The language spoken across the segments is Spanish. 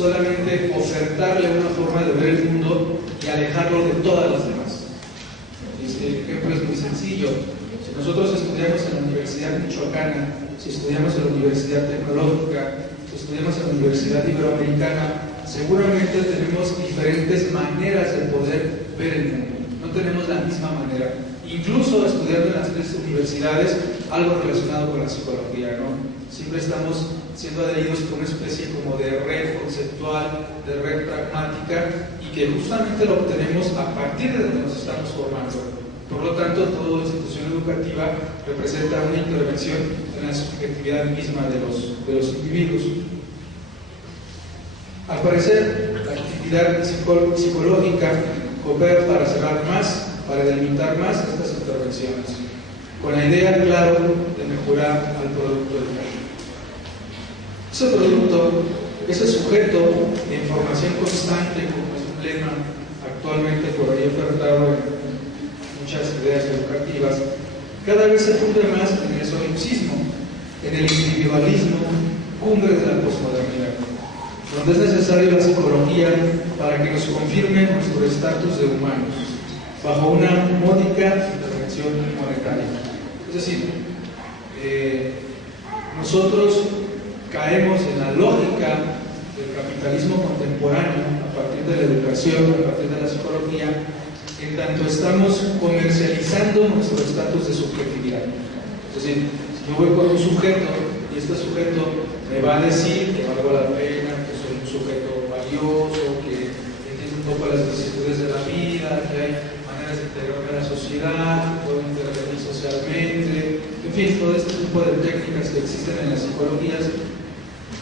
solamente ofertarle una forma de ver el mundo y alejarlo de todas las demás. Este ejemplo es muy sencillo. Si nosotros estudiamos en la Universidad Michoacana, si estudiamos en la Universidad Tecnológica, si estudiamos en la Universidad Iberoamericana, seguramente tenemos diferentes maneras de poder ver el mundo. No tenemos la misma manera. Incluso estudiando en las tres universidades, algo relacionado con la psicología, ¿no? Siempre estamos siendo adheridos con una especie como de red conceptual, de red pragmática, y que justamente lo obtenemos a partir de donde nos estamos formando. Por lo tanto, toda institución educativa representa una intervención en la subjetividad misma de los individuos. Al parecer, la actividad psicológica coopera para cerrar más, para delimitar más estas intervenciones, con la idea, claro, de mejorar al producto educativo. Ese producto, ese sujeto de información constante, como es un lema actualmente por ahí ofertado en muchas ideas educativas, cada vez se funde más en el solipsismo, en el individualismo, cumbre de la posmodernidad, donde es necesaria la psicología para que nos confirme nuestro estatus de humanos, bajo una módica intervención monetaria. Es decir, nosotros caemos en la lógica del capitalismo contemporáneo a partir de la educación, a partir de la psicología, en tanto estamos comercializando nuestro estatus de subjetividad. Es decir, si yo voy con un sujeto y este sujeto me va a decir que valgo la pena, que soy un sujeto valioso, que entiendo un poco las vicisitudes de la vida, que hay maneras de integrarme a la sociedad, que puedo intervenir socialmente, en fin, todo este tipo de técnicas que existen en las psicologías.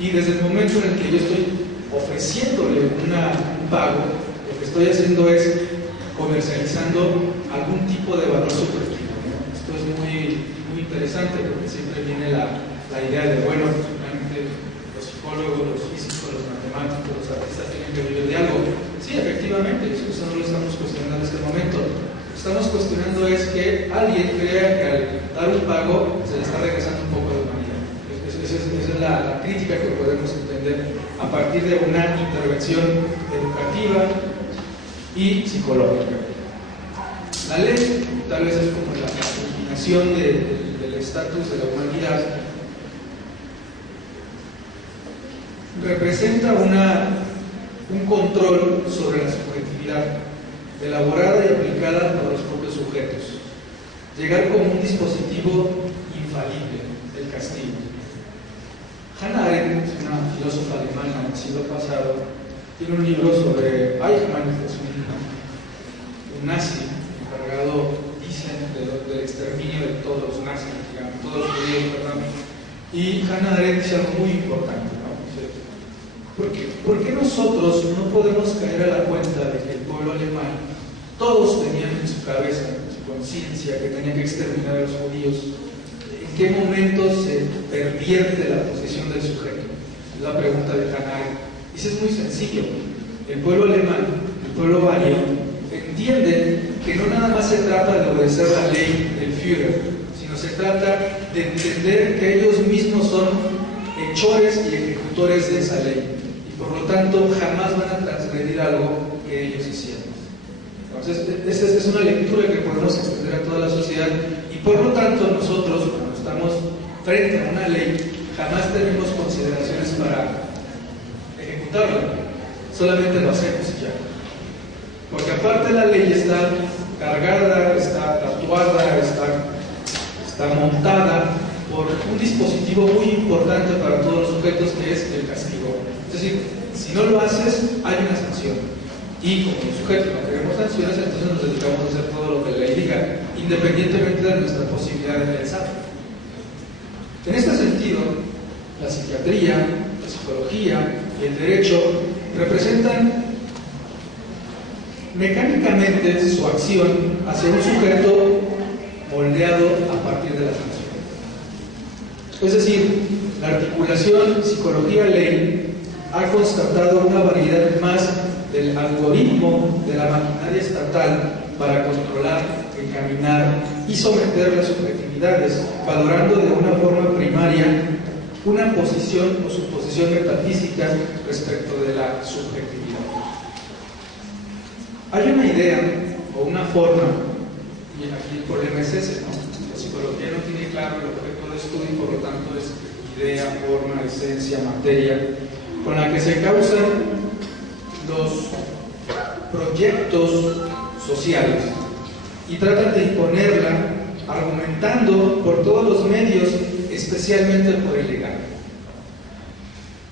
Y desde el momento en el que yo estoy ofreciéndole un pago, lo que estoy haciendo es comercializando algún tipo de valor subjetivo, ¿no? Esto es muy interesante porque siempre viene la idea de, bueno, realmente los psicólogos, los físicos, los matemáticos, los artistas tienen que vivir de algo. Sí, efectivamente, eso no lo estamos cuestionando en este momento. Lo que estamos cuestionando es que alguien crea que al dar un pago se le está regresando un poco de humanidad. Esa es la crítica que podemos entender a partir de una intervención educativa y psicológica. La ley tal vez es como la culminación del estatus de la humanidad. Representa un control sobre la subjetividad, elaborada y aplicada por los propios sujetos. Llegar como un dispositivo infalible, el castigo. Hannah Arendt, una filósofa alemana del siglo pasado, tiene un libro sobre Eichmann, que es un nazi encargado, dicen, del exterminio de todos los nazis, digamos, todos los judíos, perdón. Y Hannah Arendt dice algo muy importante, ¿no? Dice, ¿por qué nosotros no podemos caer a la cuenta de que el pueblo alemán, todos tenían en su cabeza, en su conciencia, que tenían que exterminar a los judíos? ¿En qué momento se pervierte la posición del sujeto? Es la pregunta de Hannah Arendt. Dice, es muy sencillo. El pueblo alemán, el pueblo ario, entiende que no nada más se trata de obedecer la ley del Führer, sino se trata de entender que ellos mismos son hechores y ejecutores de esa ley. Y por lo tanto, jamás van a transgredir algo que ellos hicieron. Entonces, esta es una lectura que podemos extender a toda la sociedad. Y por lo tanto, nosotros, cuando estamos frente a una ley, jamás tenemos consideraciones para ejecutarla, solamente lo hacemos y ya. Porque aparte la ley está cargada, está tatuada, está montada por un dispositivo muy importante para todos los sujetos, que es el castigo. Es decir, si no lo haces, hay una sanción. Y como los sujetos no queremos sanciones, entonces nos dedicamos a hacer todo lo que la ley diga, independientemente de nuestra posibilidad de pensar. En este sentido, la psiquiatría, la psicología y el derecho representan mecánicamente su acción hacia un sujeto moldeado a partir de la sanción. Es decir, la articulación psicología-ley ha constatado una variedad más del algoritmo de la maquinaria estatal para controlar, encaminar y someter las subjetividades, valorando de una forma primaria una posición o suposición metafísica respecto de la subjetividad. Hay una idea o una forma, y aquí el problema es ese, ¿no? La psicología no tiene claro el objeto de estudio y por lo tanto es idea, forma, esencia, materia, con la que se causan los proyectos sociales y tratan de imponerla argumentando por todos los medios, especialmente por el legal.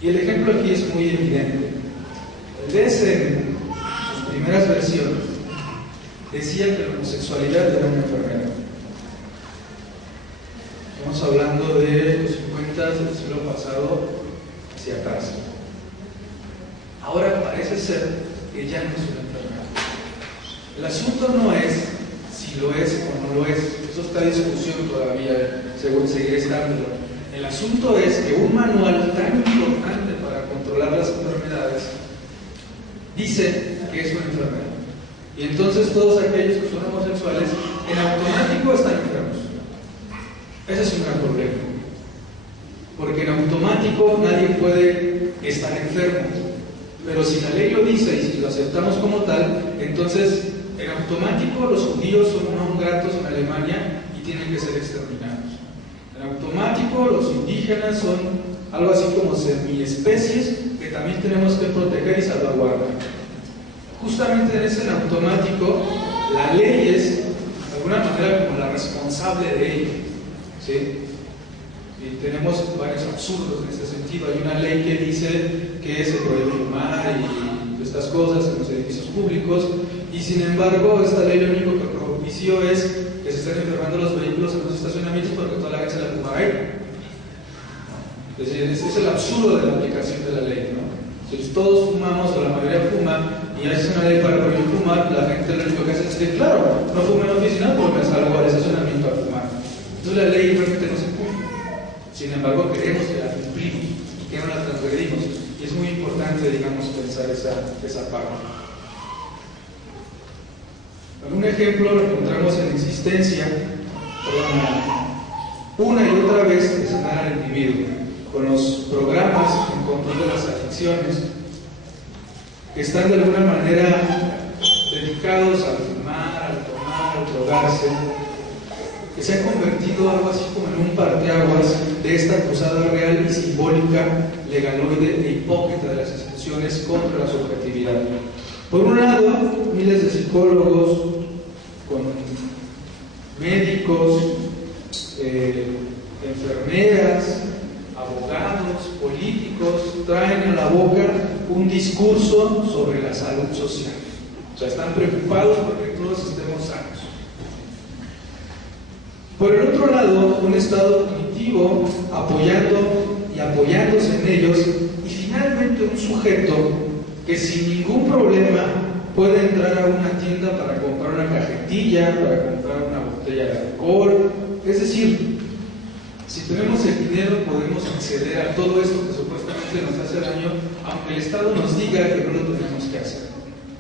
Y el ejemplo aquí es muy evidente. Lees en sus primeras versiones, decía que la homosexualidad era una enfermedad. Estamos hablando de los 50 del siglo pasado hacia atrás. Ahora parece ser que ya no es una enfermedad. El asunto no es si lo es o no lo es, eso está en discusión todavía, según seguirá estándolo. El asunto es que un manual tan importante para controlar las enfermedades dice que es una enfermedad. Y entonces todos aquellos que son homosexuales en automático están enfermos. Ese es un gran problema. Porque en automático nadie puede estar enfermo. Pero si la ley lo dice y si lo aceptamos como tal, entonces en automático los judíos son non gratos en Alemania y tienen que ser exterminados. En automático los indígenas son algo así como semiespecies que también tenemos que proteger y salvaguardar. Justamente en ese en automático, la ley es de alguna manera como la responsable de ello, ¿sí? Y tenemos varios absurdos en ese sentido. Hay una ley que dice que se puede fumar y estas cosas en los edificios públicos, y sin embargo esta ley lo único que propició es que se estén enfermando los vehículos en los estacionamientos porque toda la gente se la fuma ahí. Es decir, ese es el absurdo de la aplicación de la ley, ¿no? Si todos fumamos o la mayoría fuma y haces una ley para prohibir fumar, la gente lo único que hace es que, claro, no fume en la oficina porque me salgo al estacionamiento a fumar. Entonces la ley realmente no se cumple. Sin embargo, queremos que la cumplimos, que no la transgredimos. Y es muy importante, digamos, pensar esa parte. Un ejemplo lo encontramos en la existencia, una y otra vez, de sanar al individuo, con los programas en control de las adicciones, que están de alguna manera dedicados al fumar, al tomar, al drogarse, que se ha convertido algo así como en un parteaguas de esta cruzada real y simbólica, legaloide e hipócrita de las instituciones contra la subjetividad. Por un lado, miles de psicólogos, con médicos, enfermeras, abogados, políticos, traen a la boca un discurso sobre la salud social. O sea, están preocupados porque todos estemos sanos. Por el otro lado, un Estado punitivo apoyando y apoyándose en ellos, y finalmente un sujeto que sin ningún problema puede entrar a una tienda para comprar una cajetilla, para comprar una botella de alcohol. Es decir, si tenemos el dinero podemos acceder a todo esto que supuestamente nos hace daño, aunque el Estado nos diga que no lo tenemos que hacer.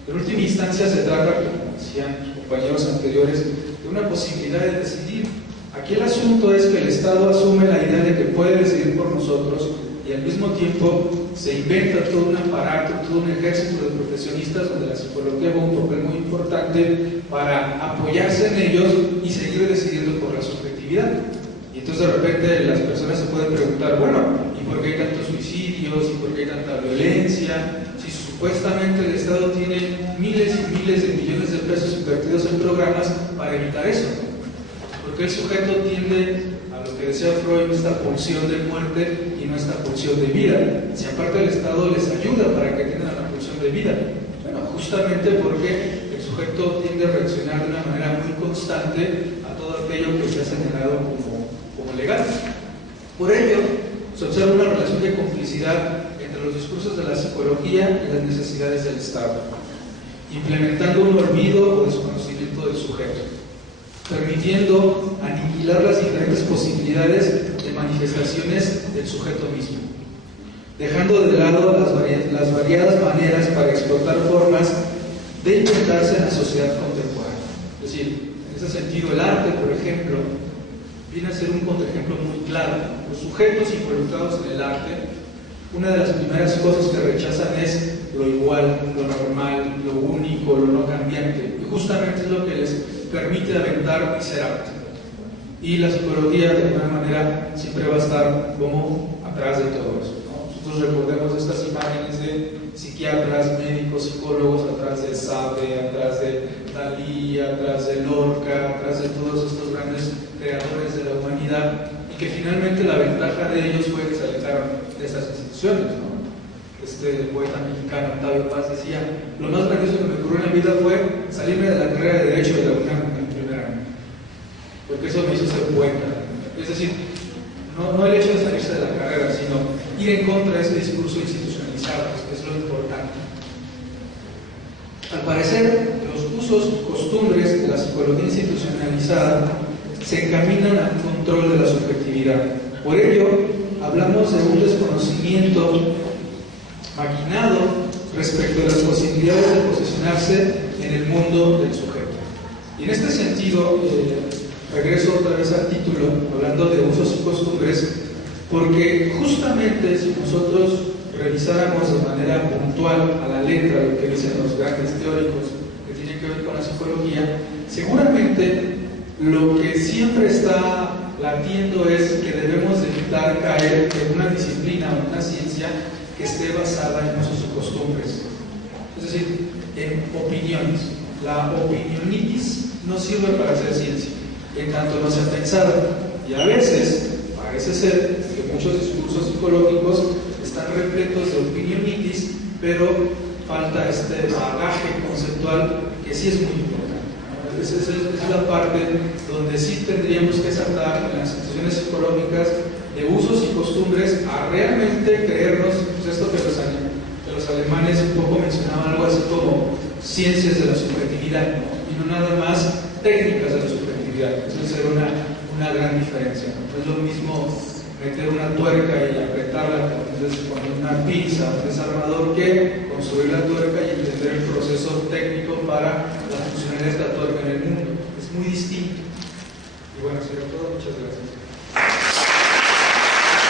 En última instancia se trata, como decían compañeros anteriores, de una posibilidad de decidir. Aquí el asunto es que el Estado asume la idea de que puede decidir por nosotros y al mismo tiempo se inventa todo un aparato, todo un ejército de profesionistas donde la psicología juega un papel muy importante para apoyarse en ellos y seguir decidiendo por la subjetividad. Y entonces de repente las personas se pueden preguntar, bueno, ¿y por qué hay tantos suicidios? ¿Y por qué hay tanta violencia? Si supuestamente el Estado tiene miles y miles de millones de pesos invertidos en programas para evitar eso. Porque el sujeto tiende a lo que decía Freud, esta pulsión de muerte y no esta pulsión de vida. Si aparte el Estado les ayuda para que tengan la pulsión de vida. Bueno, justamente porque el sujeto tiende a reaccionar de una manera muy constante a todo aquello que se ha señalado como legal. Por ello, se observa una relación de complicidad entre los discursos de la psicología y las necesidades del Estado, implementando un olvido o desconocimiento del sujeto, permitiendo aniquilar las diferentes posibilidades de manifestaciones del sujeto mismo, dejando de lado las variadas maneras para explotar formas de inventarse en la sociedad contemporánea. Es decir, en ese sentido, el arte, por ejemplo, viene a ser un contraejemplo muy claro. los sujetos involucrados en el arte, una de las primeras cosas que rechazan es lo igual, lo normal, lo único, lo no cambiante. Y justamente es lo que les permite aventar y ser arte. Y la psicología, de alguna manera, siempre va a estar como atrás de todo eso, ¿no? Nosotros recordemos estas imágenes de psiquiatras, médicos, psicólogos, atrás de Sade, atrás de Dalí, atrás de Lorca, atrás de todos estos grandes creadores de la humanidad, y que finalmente la ventaja de ellos fue que se alejaron de esas instituciones, ¿no? Este poeta mexicano Octavio Paz decía: lo más grandioso que me ocurrió en la vida fue salirme de la carrera de Derecho de la UNAM en el primer año, porque eso me hizo ser poeta. Es decir, no el hecho de salirse de la carrera, sino ir en contra de ese discurso institucionalizado, que es lo importante. Al parecer, los usos y costumbres de la psicología institucionalizada se encaminan al control de la subjetividad. Por ello, hablamos de un desconocimiento maquinado respecto a las posibilidades de posicionarse en el mundo del sujeto. Y en este sentido, regreso otra vez al título, hablando de usos y costumbres, porque justamente si nosotros revisáramos de manera puntual a la letra lo que dicen los grandes teóricos que tienen que ver con la psicología, seguramente lo que siempre está latiendo es que debemos de evitar caer en una disciplina o una ciencia que esté basada en usos y costumbres, es decir, en opiniones. La opinionitis no sirve para hacer ciencia, en tanto no sea pensada, y a veces parece ser que muchos discursos psicológicos están repletos de opinionitis, pero falta este bagaje conceptual que sí es muy importante. Esa es la parte donde sí tendríamos que saltar en las instituciones psicológicas de usos y costumbres a realmente creernos, pues esto que los alemanes un poco mencionaban, algo así como ciencias de la subjetividad, ¿no? Y no nada más técnicas de la subjetividad. Eso sería una gran diferencia, ¿no? Es lo mismo meter una tuerca y apretarla con una pinza, un desarmador, que construir la tuerca y entender el proceso técnico para la funcionalidad de esta tuerca en el mundo. Es muy distinto. Y bueno, sería todo. Muchas gracias.